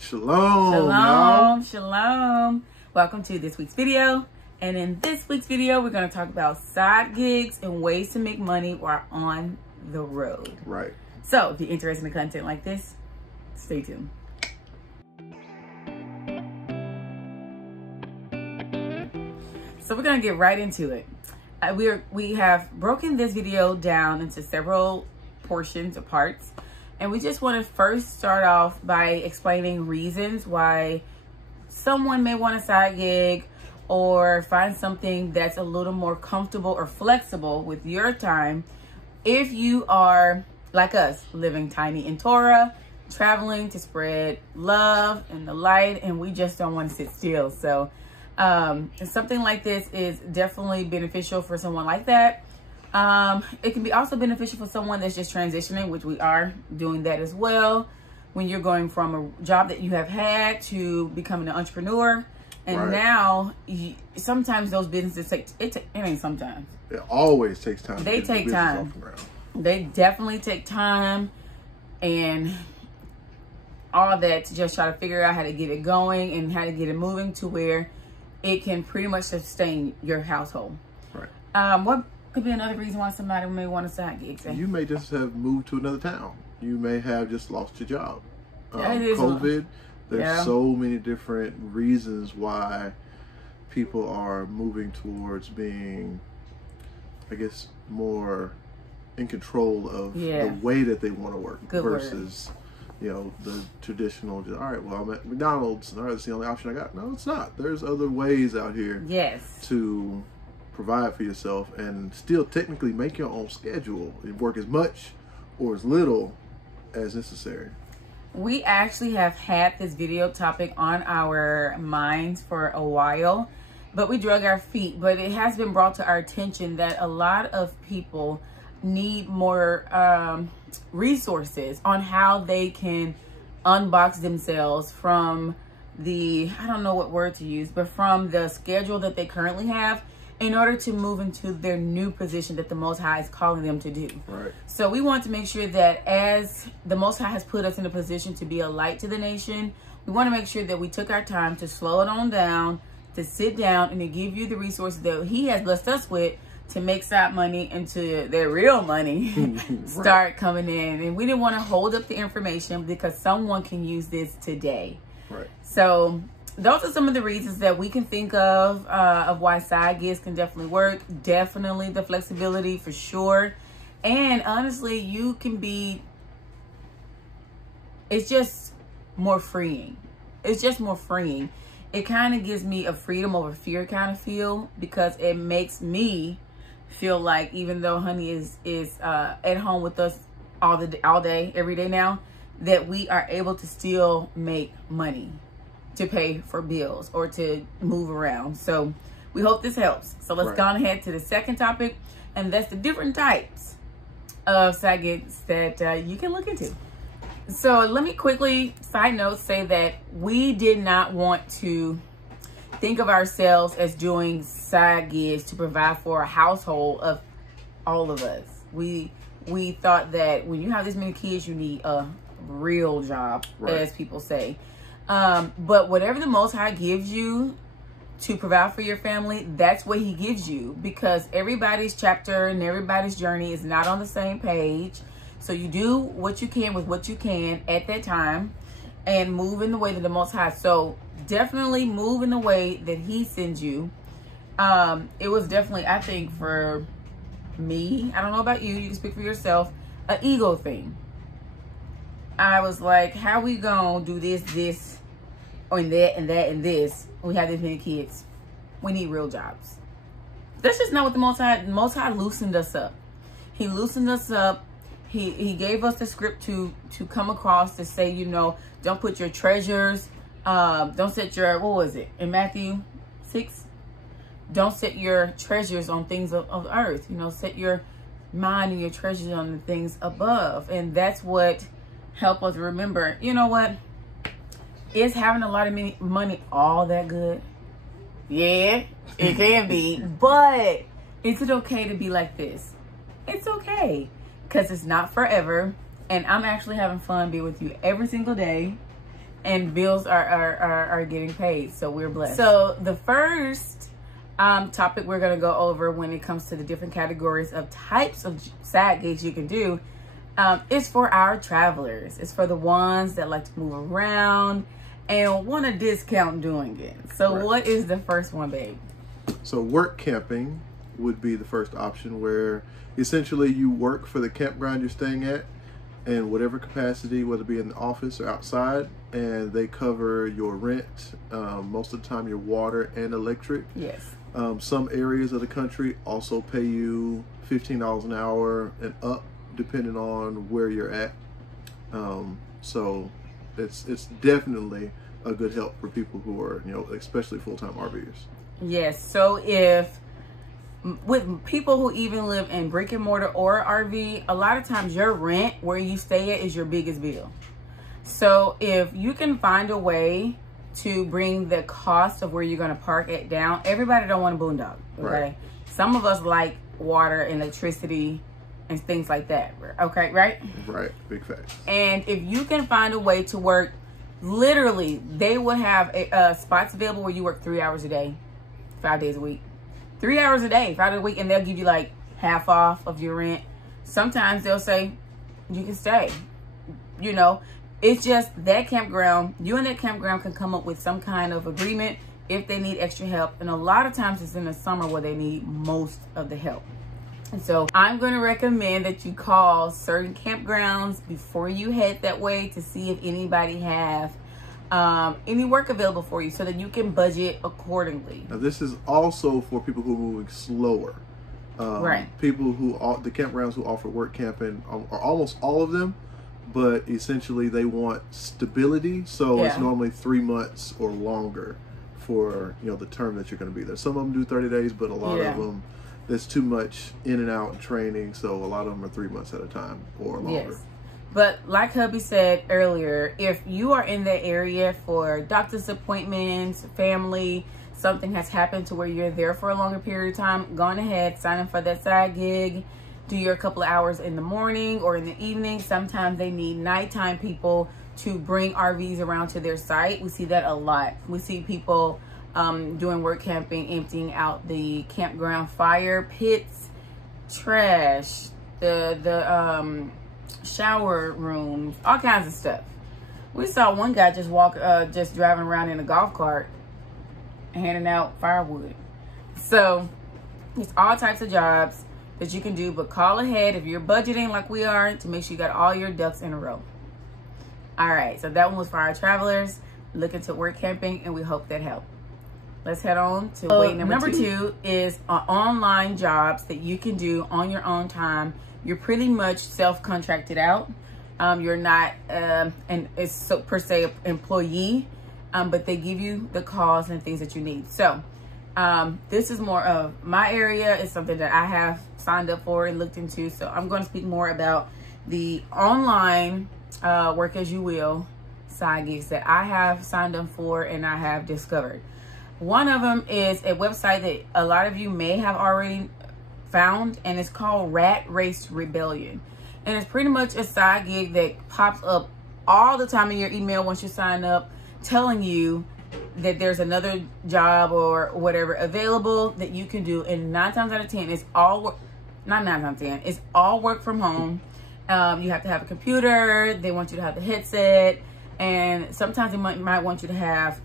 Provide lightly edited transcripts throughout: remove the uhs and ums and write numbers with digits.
Shalom, Shalom, shalom. Welcome to this week's video. And in this week's video, we're going to talk about side gigs and ways to make money while on the road. Right. So if you're interested in content like this, stay tuned. So we're going to get right into it. We have broken this video down into several portions or parts. And we just want to first start off by explaining reasons why someone may want a side gig or find something that's a little more comfortable or flexible with your time. If you are like us, living tiny in Torah, traveling to spread love and the light, and we just don't want to sit still. So something like this is definitely beneficial for someone like that. It can be also beneficial for someone that's just transitioning, which we are doing that as well. When you're going from a job that you have had to becoming an entrepreneur, and now sometimes those businesses it ain't sometimes. It always takes time. They take time. They definitely take time and all that to just try to figure out how to get it going and how to get it moving to where it can pretty much sustain your household. Right. What could be another reason why somebody may want a side gig? You may just have moved to another town. You may have just lost your job. COVID. There's so many different reasons why people are moving towards being, I guess, more in control of the way that they want to work versus, you know, the traditional, all right, well, I'm at McDonald's. All right, that's the only option I got. No, it's not. There's other ways out here to provide for yourself and still technically make your own schedule and work as much or as little as necessary. We actually have had this video topic on our minds for a while, but we drug our feet. But it has been brought to our attention that a lot of people need more resources on how they can unbox themselves from the, I don't know what word to use, but from the schedule that they currently have in order to move into their new position that the Most High is calling them to do. Right. So we want to make sure that as the Most High has put us in a position to be a light to the nation, we want to make sure that we took our time to slow it on down, to sit down and to give you the resources that He has blessed us with to make side money into their real money start coming in. And we didn't want to hold up the information because someone can use this today. Right. So those are some of the reasons that we can think of why side gigs can definitely work. Definitely the flexibility for sure. And honestly, you can be, it's just more freeing. It's just more freeing. It kind of gives me a freedom over fear kind of feel because it makes me feel like even though honey is at home with us all day, every day now, that we are able to still make money to pay for bills or to move around. So we hope this helps. So let's go on ahead to the second topic, and that's the different types of side gigs that you can look into. So let me quickly, side note, say that we did not want to think of ourselves as doing side gigs to provide for a household of all of us. We thought that when you have this many kids, you need a real job, as people say. But whatever the Most High gives you to provide for your family, that's what He gives you, because everybody's chapter and everybody's journey is not on the same page. So you do what you can with what you can at that time and move in the way that the Most High. So definitely move in the way that He sends you. It was definitely, I think for me, I don't know about you, you can speak for yourself, an ego thing. I was like, how we gonna do this, and that, and this? We have this many kids. We need real jobs. That's just not what the Most High loosened us up. He loosened us up. He gave us the script to come across to say, you know, don't put your treasures, don't set your, what was it, in Matthew 6? Don't set your treasures on things of earth. You know, set your mind and your treasures on the things above. And that's what help us remember, you know what? Is having a lot of money all that good? Yeah, it can be. But is it okay to be like this? It's okay, because it's not forever. And I'm actually having fun being with you every single day. and bills are getting paid. So we're blessed. So the first topic we're going to go over when it comes to the different categories of types of side gigs you can do is for our travelers. It's for the ones that like to move around and want a discount doing it. So what is the first one, babe? So work camping would be the first option, where essentially you work for the campground you're staying at in whatever capacity, whether it be in the office or outside, and they cover your rent, most of the time your water and electric. Yes. Some areas of the country also pay you $15 an hour and up, depending on where you're at. So it's definitely a good help for people who are, you know, especially full-time RVers. Yes. So with people who even live in brick and mortar or RV, a lot of times your rent where you stay at is your biggest bill. So if you can find a way to bring the cost of where you're going to park it down, everybody don't want a boondock. Okay. Right. Some of us like water and electricity and things like that. Okay. Right. Right. Big facts. And if you can find a way to work, literally, they will have spots available where you work 3 hours a day, 5 days a week. 3 hours a day, 5 days a week, and they'll give you like half off of your rent. Sometimes they'll say you can stay. You know, it's just that campground. You and that campground can come up with some kind of agreement if they need extra help. And a lot of times it's in the summer where they need most of the help. And so I'm going to recommend that you call certain campgrounds before you head that way to see if anybody have any work available for you so that you can budget accordingly. Now this is also for people who are moving slower. Right. People who the campgrounds who offer work camping are almost all of them, but essentially they want stability. So it's normally 3 months or longer for, you know, the term that you're going to be there. Some of them do 30 days, but a lot of them, there's too much in and out training. So a lot of them are 3 months at a time or longer. Yes. But like hubby said earlier, if you are in that area for doctor's appointments, family, something has happened to where you're there for a longer period of time, go on ahead, sign up for that side gig, do your couple of hours in the morning or in the evening. Sometimes they need nighttime people to bring RVs around to their site. We see that a lot. We see people doing work camping, emptying out the campground fire pits, trash, the shower rooms, all kinds of stuff. We saw one guy just driving around in a golf cart handing out firewood. So it's all types of jobs that you can do, but call ahead if you're budgeting like we are to make sure you got all your ducks in a row. All right, so that one was for our travelers looking to work camping, and we hope that helped. Let's head on to way number two is online jobs that you can do on your own time. You're pretty much self-contracted out. You're not per se employee, but they give you the calls and things that you need. So this is more of my area. It's something that I have signed up for and looked into. So I'm going to speak more about the online work as you will side gigs that I have signed up for and I have discovered. One of them is a website that a lot of you may have already found, and it's called Rat Race Rebellion. And it's pretty much a side gig that pops up all the time in your email once you sign up, telling you that there's another job or whatever available that you can do. And 9 times out of 10, it's all work, not 9 times out of 10, it's all work from home. You have to have a computer. They want you to have the headset, and sometimes they might want you to have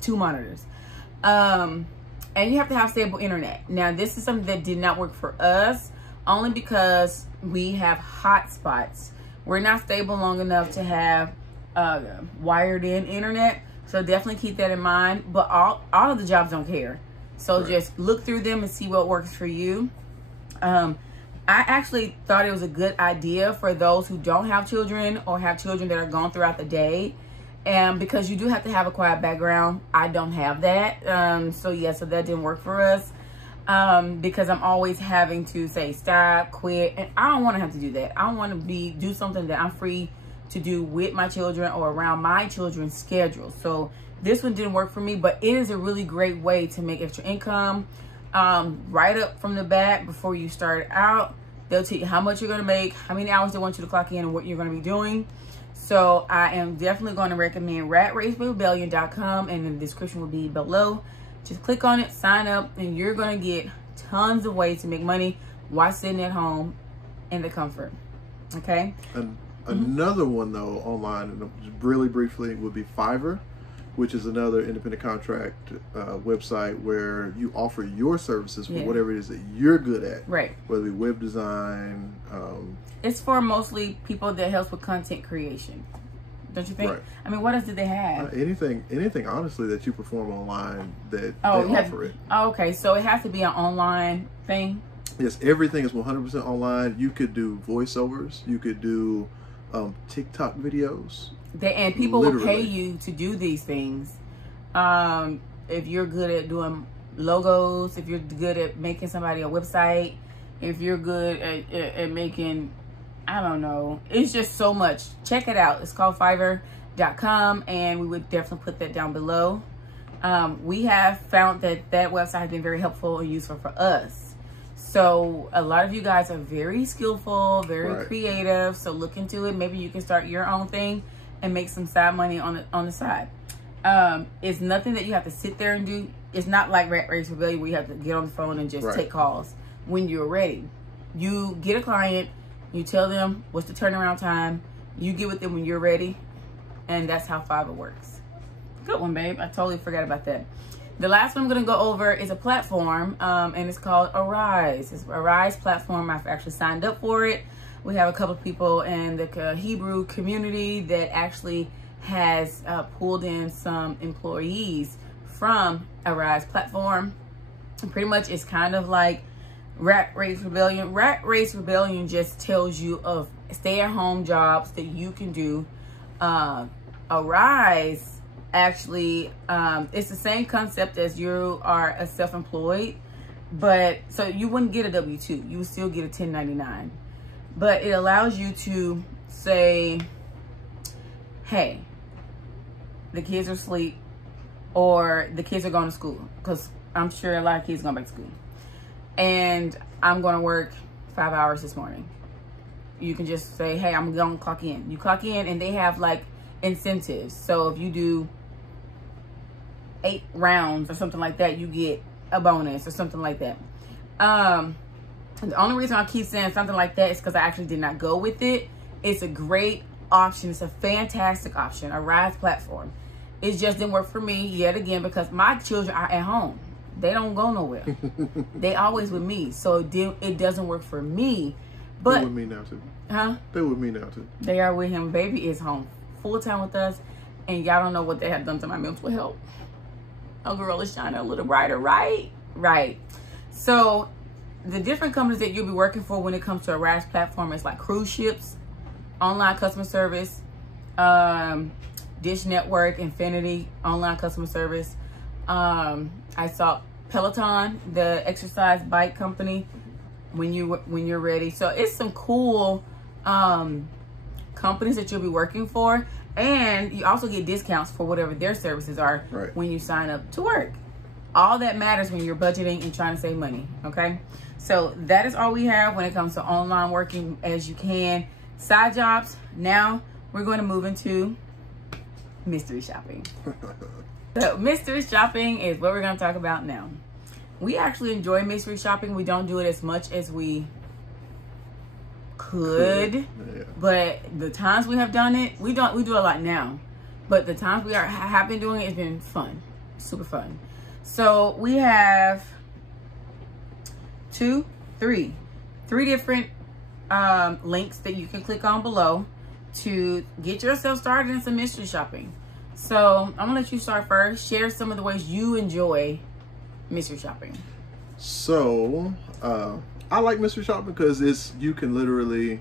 2 monitors. And you have to have stable internet. Now, this is something that did not work for us, only because we have hot spots. We're not stable long enough to have wired in internet. So definitely keep that in mind. But all of the jobs don't care. So just look through them and see what works for you. I actually thought it was a good idea for those who don't have children or have children that are gone throughout the day. And because you do have to have a quiet background. I don't have that. So that didn't work for us. Because I'm always having to say stop, quit, and I don't want to have to do that. I want to do something that I'm free to do with my children or around my children's schedule. So this one didn't work for me, but it is a really great way to make extra income. Right up from the bat before you start out, they'll tell you how much you're going to make, how many hours they want you to clock in, and what you're going to be doing. So I am definitely going to recommend ratracerebellion.com, and the description will be below. Just click on it, sign up, and you're going to get tons of ways to make money while sitting at home in the comfort. Okay? And another one, though, online, really briefly, would be Fiverr, which is another independent contract website where you offer your services for whatever it is that you're good at. Right. Whether it be web design. It's for mostly people that helps with content creation. Don't you think? Right. I mean, what else did they have? Anything, honestly, that you perform online that they offer it. Oh, okay. So it has to be an online thing? Yes, everything is 100% online. You could do voiceovers. You could do TikTok videos. And people will pay you to do these things. If you're good at doing logos, if you're good at making somebody a website, if you're good at making, I don't know, it's just so much. Check it out. It's called Fiverr.com, and we would definitely put that down below. We have found that website has been very helpful and useful for us. So a lot of you guys are very skillful, very creative. So look into it. Maybe you can start your own thing and make some side money on the side. It's nothing that you have to sit there and do. It's not like Rat Race Rebellion where you have to get on the phone and just take calls. When you're ready, you get a client, you tell them what's the turnaround time, you get with them when you're ready, and that's how Fiverr works. Good one, babe. I totally forgot about that. The last one I'm going to go over is a platform, and it's called Arise. It's Arise platform. I've actually signed up for it. We have a couple of people in the Hebrew community that actually has pulled in some employees from Arise platform. And pretty much it's kind of like Rat Race Rebellion. Rat Race Rebellion just tells you of stay-at-home jobs that you can do. Arise actually, it's the same concept as you are a self-employed, but so you wouldn't get a W-2. You would still get a 1099. But it allows you to say, hey, the kids are asleep, or the kids are going to school, because I'm sure a lot of kids are going back to school. And I'm going to work 5 hours this morning. You can just say, hey, I'm going to clock in. You clock in, and they have like incentives. So if you do 8 rounds or something like that, you get a bonus or something like that. The only reason I keep saying something like that is because I actually did not go with it. It's a great option. It's a fantastic option. A Rise platform. It just didn't work for me yet again because my children are at home. They don't go nowhere. They always with me. So it doesn't work for me. But they're with me now too. Huh? They're with me now too. They are with him. Baby is home full time with us. And y'all don't know what they have done to my mental health. A girl is shining a little brighter, right? Right. So the different companies that you'll be working for when it comes to a Rise platform is like cruise ships, online customer service, Dish Network, Infinity, online customer service. I saw Peloton, the exercise bike company, when you're ready. So it's some cool companies that you'll be working for, and you also get discounts for whatever their services are when you sign up to work. All that matters when you're budgeting and trying to save money. Okay, so that is all we have when it comes to online working as you can. Side jobs. Now we're going to move into mystery shopping. So mystery shopping is what we're going to talk about now. We actually enjoy mystery shopping. We don't do it as much as we could, but the times we have done it, we do a lot now, but the times we have been doing it, it's been fun, super fun. So we have three different links that you can click on below to get yourself started in some mystery shopping. So I'm gonna let you start first. Share some of the ways you enjoy mystery shopping. So I like mystery shopping because you can literally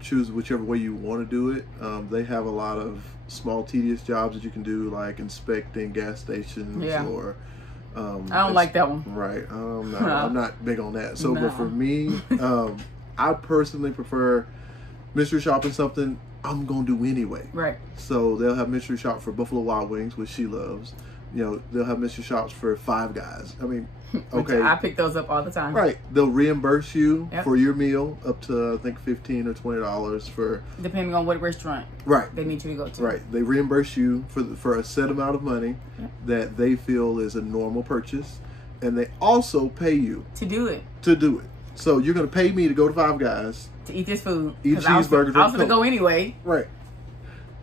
choose whichever way you want to do it. They have a lot of small tedious jobs that you can do, like inspecting gas stations or I don't like that one. Right. I'm not big on that. So but for me, I personally prefer mystery shopping something I'm gonna do anyway. Right. So they'll have mystery shop for Buffalo Wild Wings, which she loves. You know, they'll have mystery shops for Five Guys. I mean, okay. I pick those up all the time. Right. They'll reimburse you for your meal up to, I think, $15 or $20 for... depending on what restaurant they need you to go to. Right. They reimburse you for a set amount of money that they feel is a normal purchase. And they also pay you... to do it. So you're going to pay me to go to Five Guys. To eat this food. Eat cheeseburgers. I was going to go anyway. Right.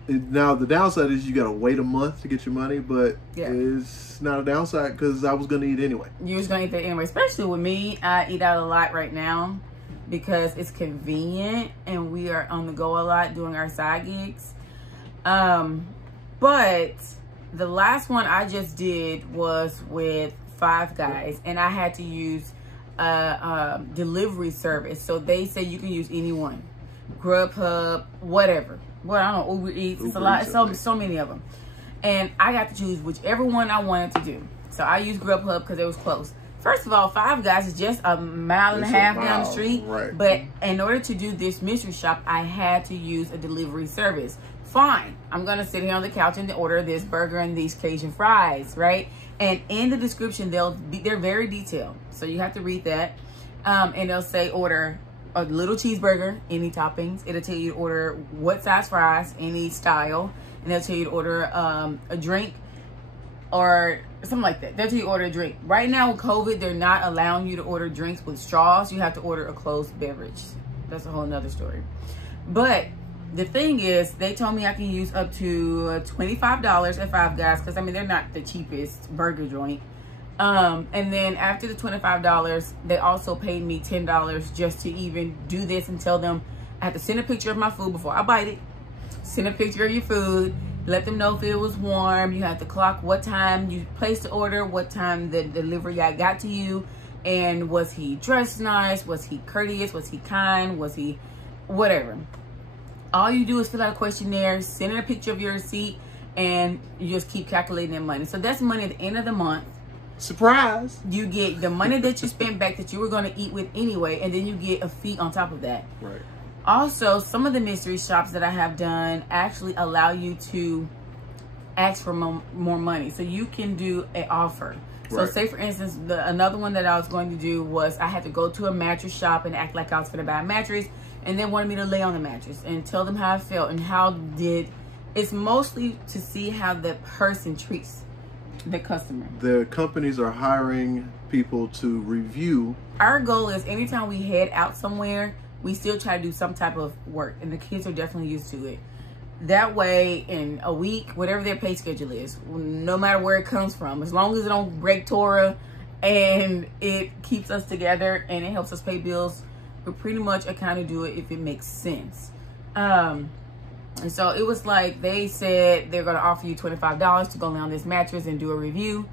Now, the downside is you got to wait a month to get your money, but it's not a downside because I was going to eat anyway. You was going to eat that anyway. Especially with me, I eat out a lot right now because it's convenient and we are on the go a lot doing our side gigs. But the last one I just did was with Five Guys, and I had to use a delivery service. So they say you can use anyone. Grubhub, whatever. Well, I don't know, Uber Eats. It's a lot. So many of them. And I got to choose whichever one I wanted to do. So I used Grubhub because it was close. First of all, Five Guys is just a mile and a half down the street. Right. But in order to do this mystery shop, I had to use a delivery service. Fine. I'm going to sit here on the couch and order this burger and these Cajun fries, right? And in the description, they're very detailed. So you have to read that. And they'll say order a little cheeseburger, any toppings. It'll tell you to order what size fries, any style. And they'll tell you to order a drink or something like that. They'll tell you to order a drink. Right now with COVID, they're not allowing you to order drinks with straws. You have to order a closed beverage. That's a whole nother story. But the thing is, they told me I can use up to $25 at Five Guys because, I mean, they're not the cheapest burger joint. And then after the $25, they also paid me $10 just to even do this and tell them I have to send a picture of my food before I bite it. Send a picture of your food. Let them know if it was warm. You have to clock what time you placed the order, what time the delivery guy got to you, and was he dressed nice? Was he courteous? Was he kind? Was he whatever? All you do is fill out a questionnaire, send in a picture of your receipt, and you just keep calculating that money. So that's money at the end of the month. Surprise! You get the money that you spent back that you were going to eat with anyway, and then you get a fee on top of that. Right. Also, some of the mystery shops that I have done actually allow you to ask for more money. So you can do an offer. So say, for instance, another one that I was going to do was I had to go to a mattress shop and act like I was going to buy a mattress, and they wanted me to lay on the mattress and tell them how I felt and it's mostly to see how the person treats the customer. The companies are hiring people to review. Our goal is anytime we head out somewhere, we still try to do some type of work, and the kids are definitely used to it. That way, in a week, whatever their pay schedule is, no matter where it comes from, as long as it don't break Torah and it keeps us together and it helps us pay bills, we pretty much kind of do it if it makes sense. And so it was like they said they're going to offer you $25 to go lay on this mattress and do a review.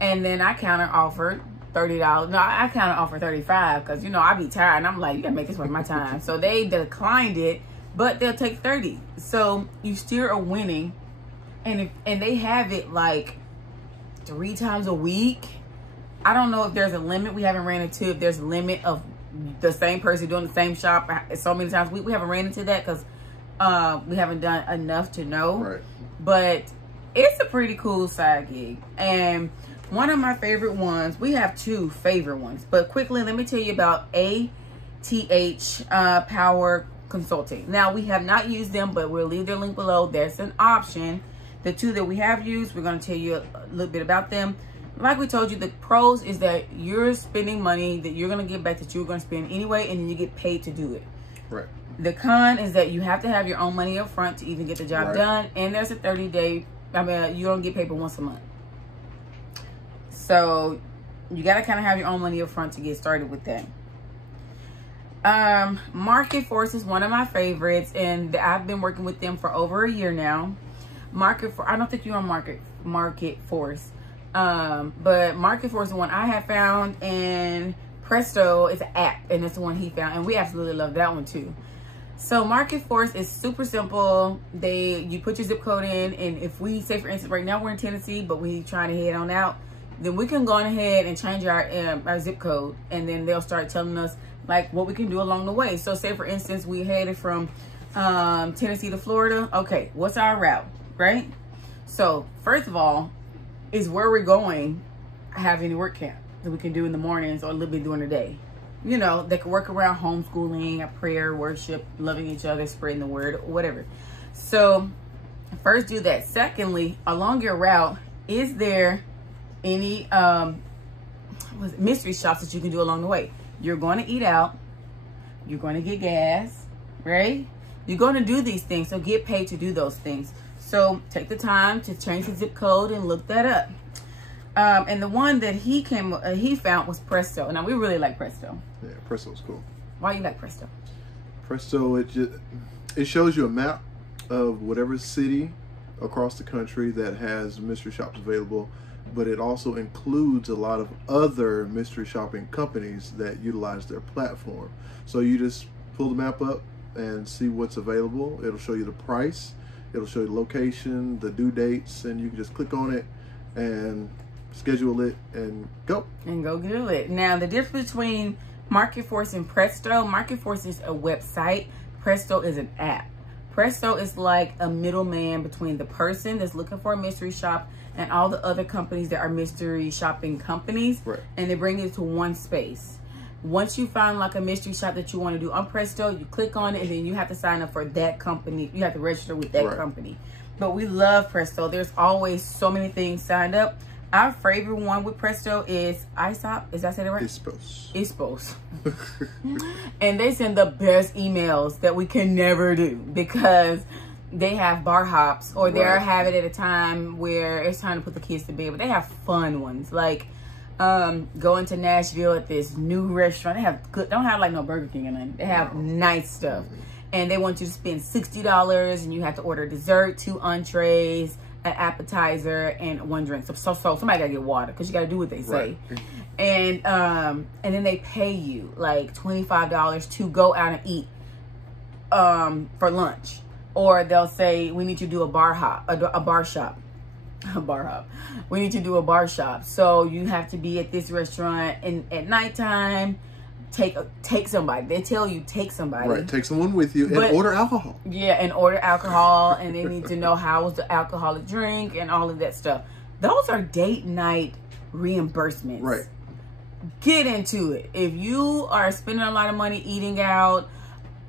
And then I counter offered $30. No, I counter offered $35 because, you know, I be tired and I'm like, you got to make this worth my time. So they declined it, but they'll take $30. So you still are winning. And they have it like 3 times a week. I don't know if there's a limit. We haven't ran into if there's a limit of the same person doing the same shop so many times. We haven't ran into that because we haven't done enough to know. Right. But it's a pretty cool side gig. And one of my favorite ones, we have 2 favorite ones. But quickly, let me tell you about ATH Power Consulting. Now, we have not used them, but we'll leave their link below. That's an option. The 2 that we have used, we're going to tell you a little bit about them. Like we told you, the pros is that you're spending money that you're going to get back that you're going to spend anyway, and then you get paid to do it. Right. The con is that you have to have your own money up front to even get the job done, and there's a 30-day, I mean, you don't get paid but once a month. So you got to kind of have your own money up front to get started with that. Marketforce is one of my favorites, and I've been working with them for over a year now. I don't think you're on Marketforce. But Marketforce is the one I have found, and Presto is an app, and it's the one he found, and we absolutely love that one too. So Marketforce is super simple. You put your zip code in, and if we say, for instance, right now we're in Tennessee, but we trying to head on out, then we can go on ahead and change our zip code, and then they'll start telling us like what we can do along the way. So say, for instance, we headed from Tennessee to Florida. Okay, what's our route, right? So first of all, is where we're going, have any work camp that we can do in the mornings or a little bit during the day. You know, they can work around homeschooling, prayer, worship, loving each other, spreading the word, whatever. So first do that. Secondly, along your route, is there any mystery shops that you can do along the way? You're going to eat out. You're going to get gas, right? You're going to do these things, so get paid to do those things. So take the time to change the zip code and look that up. And the one that he found was Presto. Now, we really like Presto. Yeah, Presto's cool. Why you like Presto? Presto, it shows you a map of whatever city across the country that has mystery shops available, but it also includes a lot of other mystery shopping companies that utilize their platform. So you just pull the map up and see what's available. It'll show you the price, it'll show you the location, the due dates, and you can just click on it and schedule it and go. And go do it. Now, the difference between MarketForce and Presto, MarketForce is a website, Presto is an app. Presto is like a middleman between the person that's looking for a mystery shop and all the other companies that are mystery shopping companies. Right. And they bring it to one space. Once you find like a mystery shop that you want to do on Presto, you click on it and then you have to sign up for that company. You have to register with that company. But we love Presto. There's always so many things signed up. Our favorite one with Presto is ISOP. Is that said it right? ISPOS. And they send the best emails that we can never do because they have bar hops, or they're having it at a time where it's time to put the kids to bed. But they have fun ones, like going to Nashville at this new restaurant. They have good, don't have like no Burger King or nothing. They have nice stuff. And they want you to spend $60 and you have to order dessert, 2 entrees, an appetizer, and 1 drink. So somebody gotta get water because you gotta do what they say. And then they pay you like $25 to go out and eat for lunch. Or they'll say, we need you to do a bar hop, a bar shop. A bar hop. We need you to do a bar shop. So you have to be at this restaurant and at nighttime. Take somebody. They tell you take somebody. Right, take someone with you and order alcohol. Yeah, and order alcohol, and they need to know how was the alcoholic drink and all of that stuff. Those are date night reimbursements. Right. Get into it. If you are spending a lot of money eating out,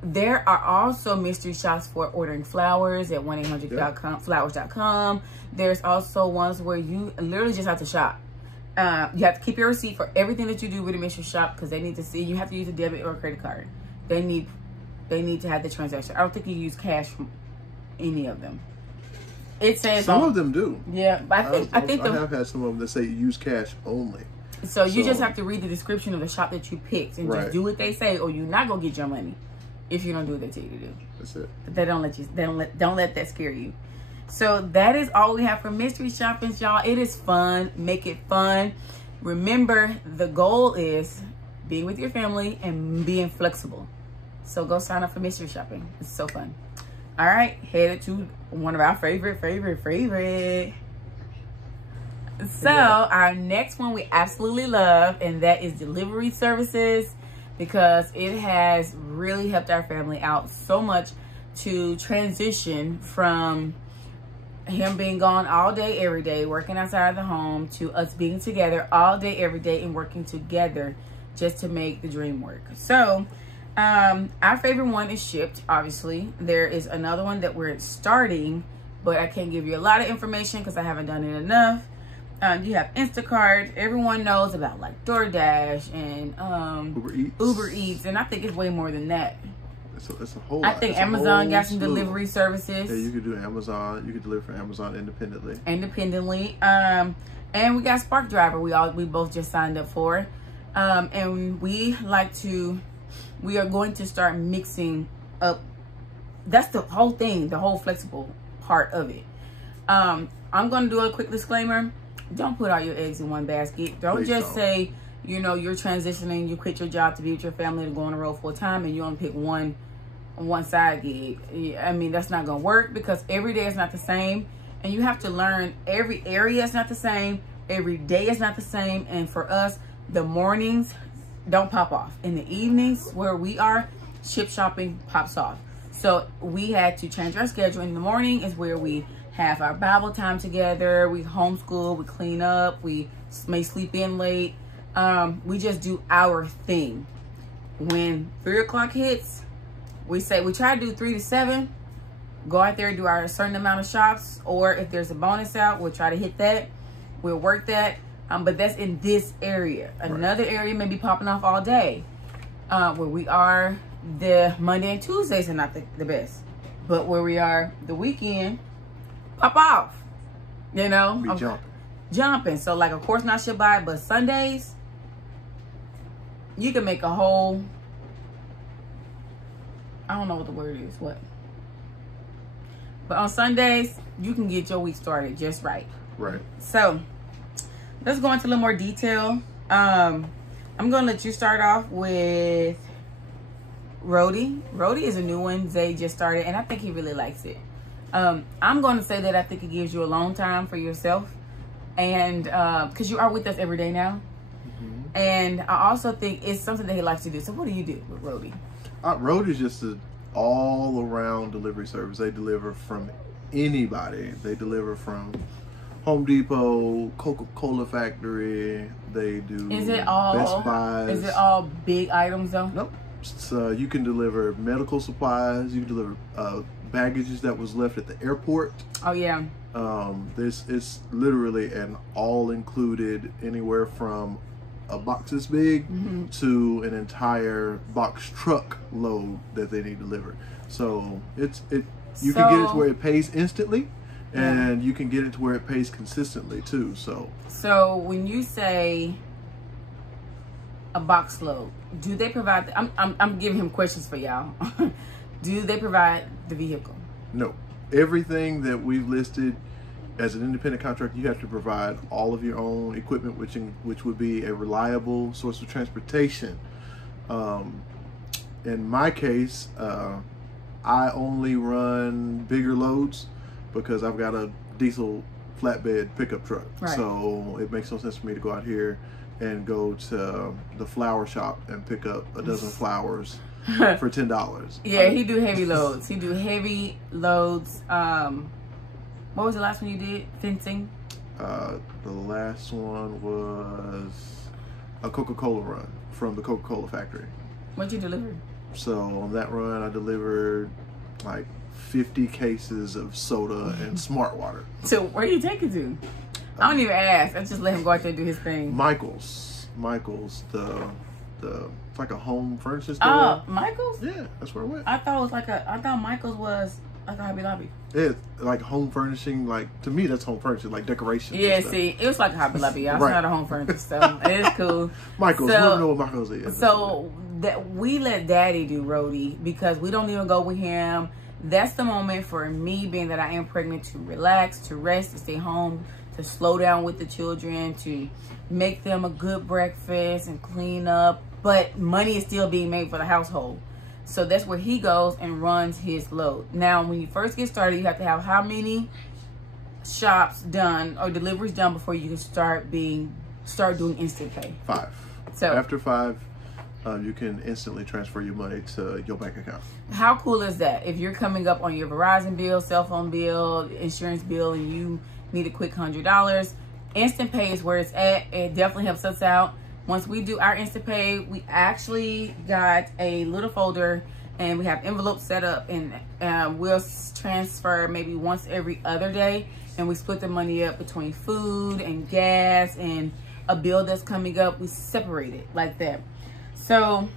there are also mystery shops for ordering flowers at 1-800-flowers.com. There's also ones where you literally just have to shop. You have to keep your receipt for everything that you do with a mystery shop because they need to see. You have to use a debit or a credit card. They need to have the transaction. I don't think you use cash from any of them. It says some of them do. Yeah, but I think I have had some of them that say use cash only. So you just have to read the description of the shop that you picked and just do what they say, or you're not gonna get your money if you don't do what they tell you to do. That's it. But they don't let you. Don't let that scare you. So that is all we have for mystery shopping, y'all. It is fun. Make it fun. Remember, the goal is being with your family and being flexible. So go sign up for mystery shopping. It's so fun. All right, headed to one of our favorite. So our next one we absolutely love, and that is delivery services, because it has really helped our family out so much to transition from him being gone all day, every day, working outside of the home, to us being together all day, every day, and working together just to make the dream work. So our favorite one is Shipped, obviously. There is another one that we're starting, but I can't give you a lot of information because I haven't done it enough. You have Instacart. Everyone knows about like DoorDash and Uber Eats, and I think it's way more than that. It's a whole lot. I think Amazon got some delivery services. Yeah, you could do Amazon. You could deliver for Amazon independently. And we got Spark Driver. We both just signed up for, and we are going to start mixing up. That's the whole thing, the whole flexible part of it. I'm going to do a quick disclaimer. Don't put all your eggs in one basket. Don't say, you know, you're transitioning, you quit your job to be with your family to go on the road full time, and you only pick one side gig. I mean, that's not going to work, because every day is not the same, and you have to learn every area is not the same, every day is not the same. And for us, the mornings don't pop off. In the evenings where we are, ship shopping pops off. So we had to change our schedule. In the morning is where we have our Bible time together. We homeschool, we clean up, we may sleep in late. We just do our thing. When 3 o'clock hits, we try to do 3 to 7. Go out there, do our certain amount of shops, or if there's a bonus out, we'll try to hit that. We'll work that. But that's in this area. Another area may be popping off all day. Where we are, the Monday and Tuesdays are not the best. But where we are the weekend, pop off. You know? Be jumping. So like, of course not Shabbat, but Sundays, you can make a whole, I don't know what the word is, what? But on Sundays, you can get your week started just right. Right. So let's go into a little more detail. I'm gonna let you start off with Roadie. Roadie is a new one Zay just started, and I think he really likes it. I'm going to say that I think it gives you alone time for yourself, and because you are with us every day now. And I also think it's something that he likes to do. So what do you do with Roadie? Roadie is just an all-around delivery service. They deliver from anybody. They deliver from Home Depot, Coca-Cola factory. They do Best Buys. Is it all big items though? Nope. So you can deliver medical supplies. You can deliver baggages that was left at the airport. Oh yeah. This is literally an all-included, anywhere from a box this big to an entire box truck load that they need delivered. So you can get it to where it pays instantly, and you can get it to where it pays consistently too. So when you say a box load, do they provide? I'm giving him questions for y'all. Do they provide the vehicle? No. Everything that we've listed as an independent contractor, you have to provide all of your own equipment, which would be a reliable source of transportation. In my case, I only run bigger loads because I've got a diesel flatbed pickup truck. Right. So it makes no sense for me to go out here and go to the flower shop and pick up a dozen flowers for $10. Yeah, he do heavy loads. He do heavy loads. What was the last one you did? Fencing? The last one was a Coca-Cola run from the Coca-Cola factory. What'd you deliver? So on that run, I delivered like 50 cases of soda and Smart Water. So where you take it to? I don't even ask. I just let him go out there and do his thing. Michael's, the it's like a home furniture store. Oh, Michael's? Yeah, that's where I went. I thought Michael's was like a Hobby Lobby. Yeah, like home furnishing. Like, to me, that's home furnishing, like decorations. Yeah, see, it was like a Hobby Lobby, y'all. It's not a home furniture store. It is cool. Michael's, you don't know what Michael's is. So that we let Daddy do Roadie because we don't even go with him. That's the moment for me, being that I am pregnant, to relax, to rest, to stay home, to slow down with the children, to make them a good breakfast and clean up. But money is still being made for the household. So that's where he goes and runs his load. Now, when you first get started, you have to have how many shops done or deliveries done before you can start doing instant pay? 5. So after 5, you can instantly transfer your money to your bank account. How cool is that? If you're coming up on your Verizon bill, cell phone bill, insurance bill, and you need a quick $100, instant pay is where it's at. It definitely helps us out. Once we do our instant pay, we actually got a little folder and we have envelopes set up, and we'll transfer maybe once every other day, and we split the money up between food and gas and a bill that's coming up. We separate it like that. So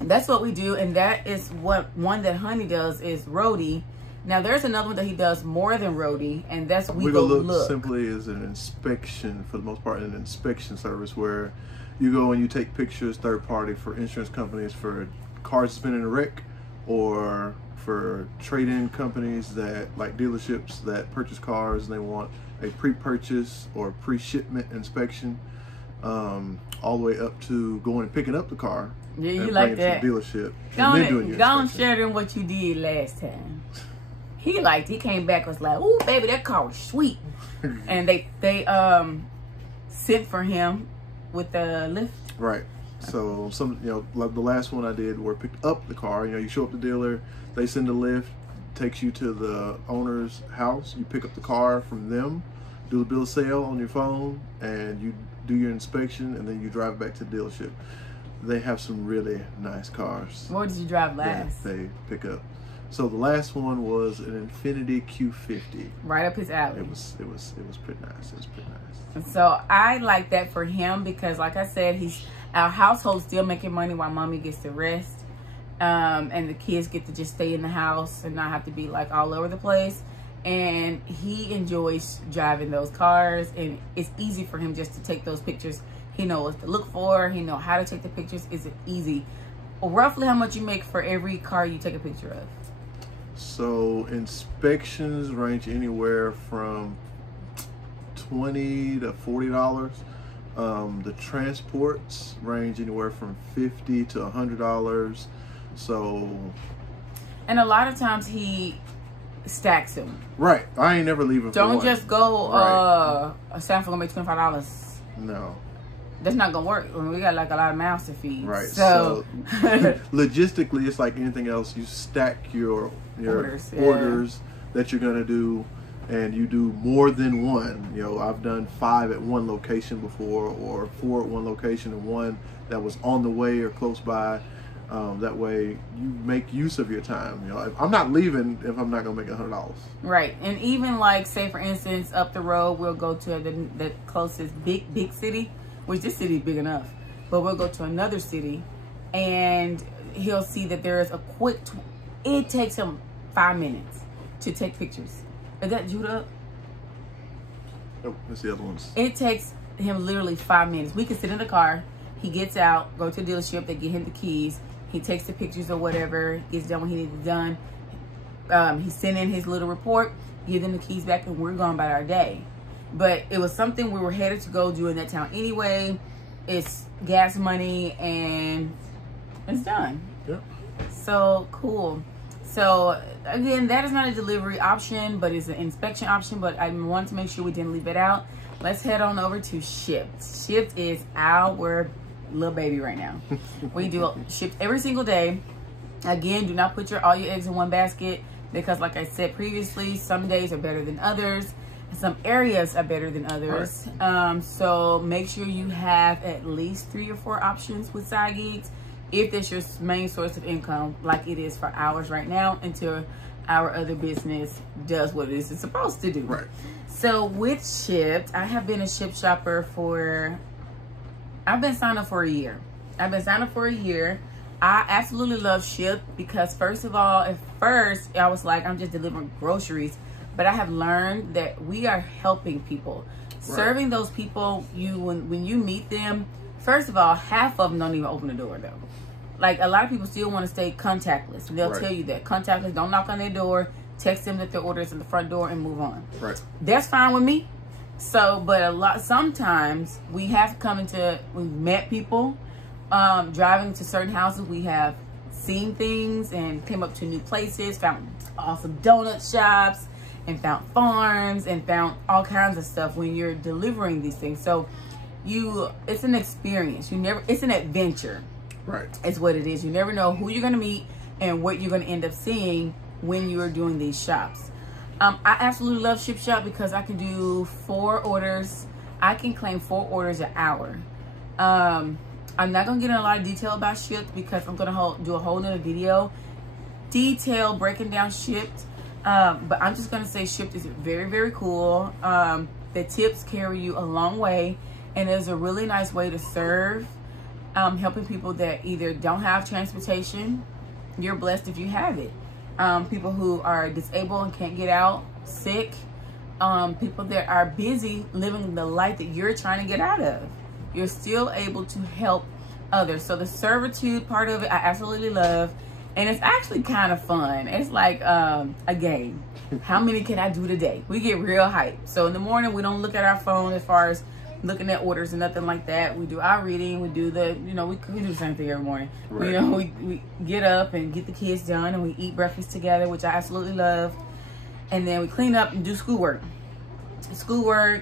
that's what we do, and that is what one that Honey does is Roadie. Now there's another one that he does more than Roadie, and that's We Go Look. Simply is an inspection, for the most part, an inspection service where you go and you take pictures, third party, for insurance companies, for cars that's been in a wreck, or for trade-in companies that, like dealerships that purchase cars and they want a pre-purchase or pre-shipment inspection, all the way up to going and picking up the car. Yeah, you like that. To the dealership. Go and share them what you did last time. He came back and was like, "Ooh, baby, that car was sweet." And they sent for him with the lift. Right. So like the last one I did where I picked up the car, you show up the dealer, they send a lift, takes you to the owner's house. You pick up the car from them, do the bill of sale on your phone, and you do your inspection, and then you drive back to the dealership. They have some really nice cars. What did you drive last? They pick up. So the last one was an Infiniti Q50. Right up his alley. It was pretty nice. It was pretty nice. And so I like that for him because, like I said, our household's still making money while mommy gets to rest. And the kids get to just stay in the house and not have to be like all over the place. And he enjoys driving those cars, and it's easy for him just to take those pictures. He knows what to look for. He knows how to take the pictures. It's easy. Roughly how much you make for every car you take a picture of? So inspections range anywhere from $20 to $40. The transports range anywhere from $50 to $100. So, and a lot of times he stacks them. Right. I ain't never leaving. Don't for just go. Right. A sample gonna make $25. No. That's not gonna work. I mean, we got like a lot of mouths to feed. Right. So logistically, it's like anything else. You stack your orders that you're gonna do, and you do more than one. You know, I've done 5 at one location before, or 4 at one location, and 1 that was on the way or close by. That way, you make use of your time. You know, I'm not leaving if I'm not gonna make $100. Right. And even like, say for instance, up the road, we'll go to the closest big city. Which this city is big enough, but we'll go to another city, and he'll see that there is a quick. It takes him 5 minutes to take pictures. Is that Judah? Oh, that's the other ones. It takes him literally 5 minutes. We can sit in the car. He gets out, go to the dealership. They get him the keys. He takes the pictures or whatever. Gets done what he needs done. He sent in his little report. Give them the keys back, and we're going about our day. But it was something we were headed to go do in that town anyway. It's gas money, and it's done. Yep. So cool. So again, that is not a delivery option, but it's an inspection option. But I wanted to make sure we didn't leave it out. Let's head on over to Shipped. Shipped is our little baby right now. We do Shipped every single day. Again, do not put all your eggs in one basket, because like I said previously, some days are better than others. Some areas are better than others. Right. So make sure you have at least 3 or 4 options with side gigs, if that's your main source of income, like it is for ours right now, until our other business does what it is it's supposed to do. Right. So with Shipped, I have been a Shipped shopper I've been signed up for a year. I absolutely love Shipped because, first of all, at first I was like, I'm just delivering groceries. But I have learned that we are helping people. Right. Serving those people, when you meet them, first of all, half of them don't even open the door though. Like, a lot of people still want to stay contactless. And they'll right. tell you that. Contactless, don't knock on their door, text them that their order is in the front door, and move on. Right. That's fine with me. So, but sometimes we have we've met people, driving to certain houses. We have seen things and came up to new places, found awesome donut shops, and found farms, and found all kinds of stuff when you're delivering these things. So it's an experience. It's an adventure. Right. It's what it is. You never know who you're going to meet and what you're going to end up seeing when you're doing these shops. I absolutely love Ship Shop because I can do 4 orders. I can claim 4 orders an hour. I'm not going to get in a lot of detail about Shipped because I'm going to do a whole nother video breaking down Shipped. But I'm just going to say Shipped is very, very cool. The tips carry you a long way, and it's a really nice way to serve, helping people that either don't have transportation. You're blessed if you have it. People who are disabled and can't get out, sick, people that are busy living the life that you're trying to get out of. You're still able to help others. So the servitude part of it, I absolutely love. And it's actually kind of fun. It's like a game. How many can I do today? We get real hype. So in the morning, we don't look at our phone as far as looking at orders and nothing like that. We do our reading. We do we do the same thing every morning. Right. We get up and get the kids done, and we eat breakfast together, which I absolutely love. And then we clean up and do schoolwork.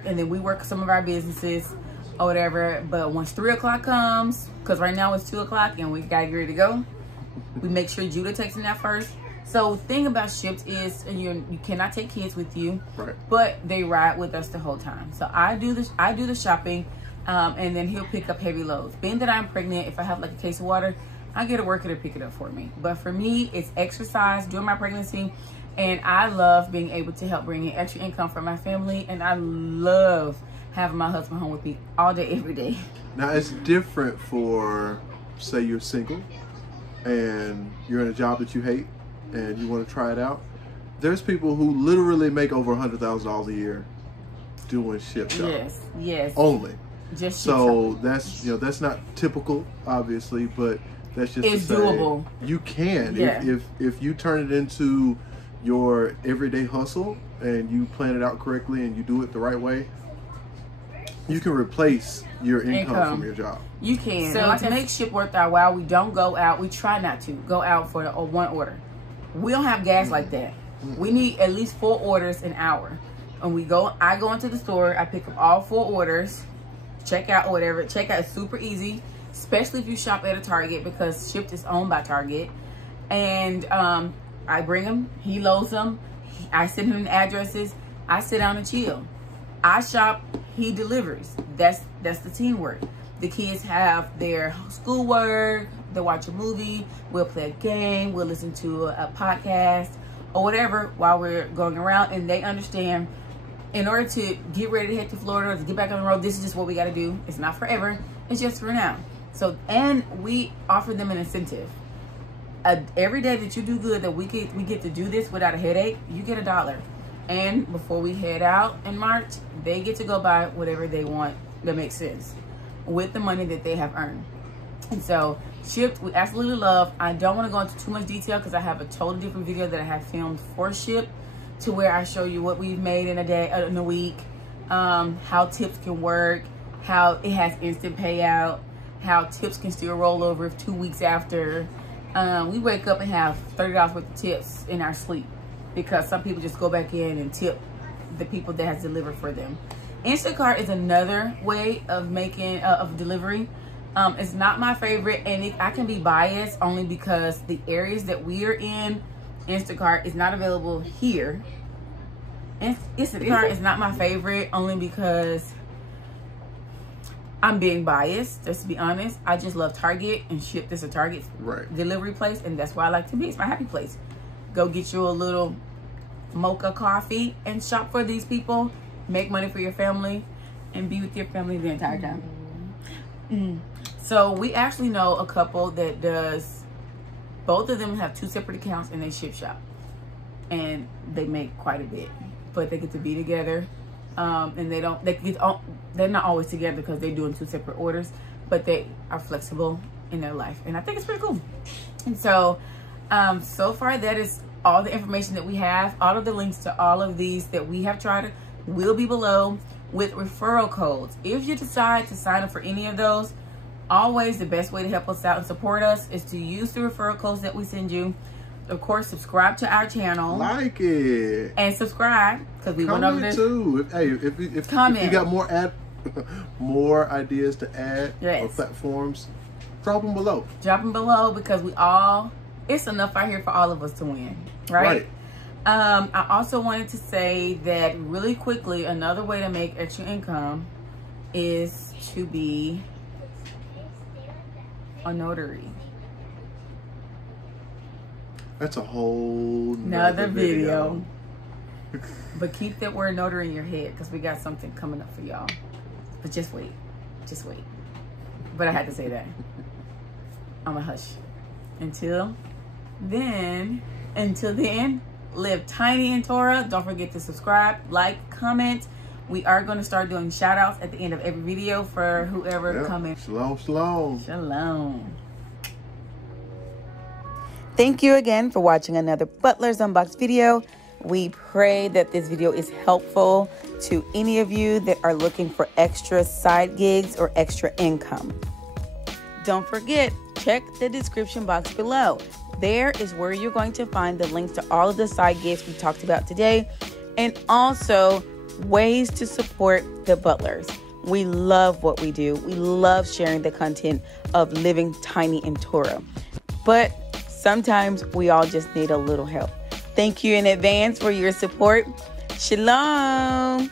And then we work some of our businesses or whatever. But once 3 o'clock comes, because right now it's 2 o'clock and we gotta get ready to go, we make sure Judah takes a nap first. So thing about Shipt is you cannot take kids with you, right? But they ride with us the whole time. So I do the shopping, and then he'll pick up heavy loads. Being that I'm pregnant, if I have like a case of water, I get a worker to pick it up for me. But for me, it's exercise during my pregnancy, and I love being able to help bring in extra income for my family, and I love having my husband home with me all day, every day. Now it's different for, say you're single and you're in a job that you hate and you want to try it out. There's people who literally make over $100,000 a year doing Shipt shop. Yes. Only. Just so that's that's not typical, obviously, but that's just it's to say doable. You can if you turn it into your everyday hustle and you plan it out correctly and you do it the right way, you can replace your income from your job. You can. So to make Shipt worth our while, we don't go out. We try not to go out for one order. We don't have gas like that. We need at least 4 orders an hour. And I go into the store, I pick up all 4 orders, check out or whatever. Checkout is super easy, especially if you shop at a Target, because Shipt is owned by Target. And I bring them, he loads them, I send him the addresses, I sit down and chill. I shop, he delivers. That's the teamwork. The kids have their schoolwork, they watch a movie, we'll play a game, we'll listen to a podcast or whatever while we're going around, and they understand in order to get ready to head to Florida or to get back on the road, this is just what we got to do. It's not forever, it's just for now. So, and we offer them an incentive. Every day that you do good, that we get to do this without a headache, you get $1. And before we head out in March, they get to go buy whatever they want that makes sense with the money that they have earned. And so Shipt, we absolutely love. I don't want to go into too much detail because I have a totally different video that I have filmed for Shipt, to where I show you what we've made in a week, how tips can work, how it has instant payout, how tips can still roll over 2 weeks after. We wake up and have $30 worth of tips in our sleep, because some people just go back in and tip the people that has delivered for them. Instacart is another way of making of delivery. It's not my favorite, and I can be biased only because the areas that we are in, Instacart is not available here. Instacart is not my favorite only because I'm being biased, just to be honest. I just love Target, and Shipt is a Target delivery place, and that's why I like to be. It's my happy place. Go get you a little mocha coffee and shop for these people, make money for your family, and be with your family the entire time. So we actually know a couple that does, both of them have 2 separate accounts and they Shipt shop, and they make quite a bit, but they get to be together. And they're not always together because they're doing 2 separate orders, but they are flexible in their life, and I think it's pretty cool. And so so far that is all the information that we have. All of the links to all of these that we have tried will be below, with referral codes. If you decide to sign up for any of those, always the best way to help us out and support us is to use the referral codes that we send you. Of course, subscribe to our channel, like it, and subscribe, because we went over this too. If you got more ideas to add, or platforms, drop them below. Drop them below, because it's enough out here for all of us to win, right? I also wanted to say that really quickly, another way to make extra income is to be a notary. That's a whole nother video. But keep that word notary in your head, because we got something coming up for y'all. But just wait. But I had to say that. I'm a hush. Until then, live tiny in Torah. Don't forget to subscribe, like, comment. We are going to start doing shout outs at the end of every video for whoever comments. Shalom, shalom. Shalom. Thank you again for watching another Butlers Unboxed video. We pray that this video is helpful to any of you that are looking for extra side gigs or extra income. Don't forget, check the description box below. There is where you're going to find the links to all of the side gigs we talked about today, and also ways to support the Butlers. We love what we do. We love sharing the content of living tiny in Torah. But sometimes we all just need a little help. Thank you in advance for your support. Shalom.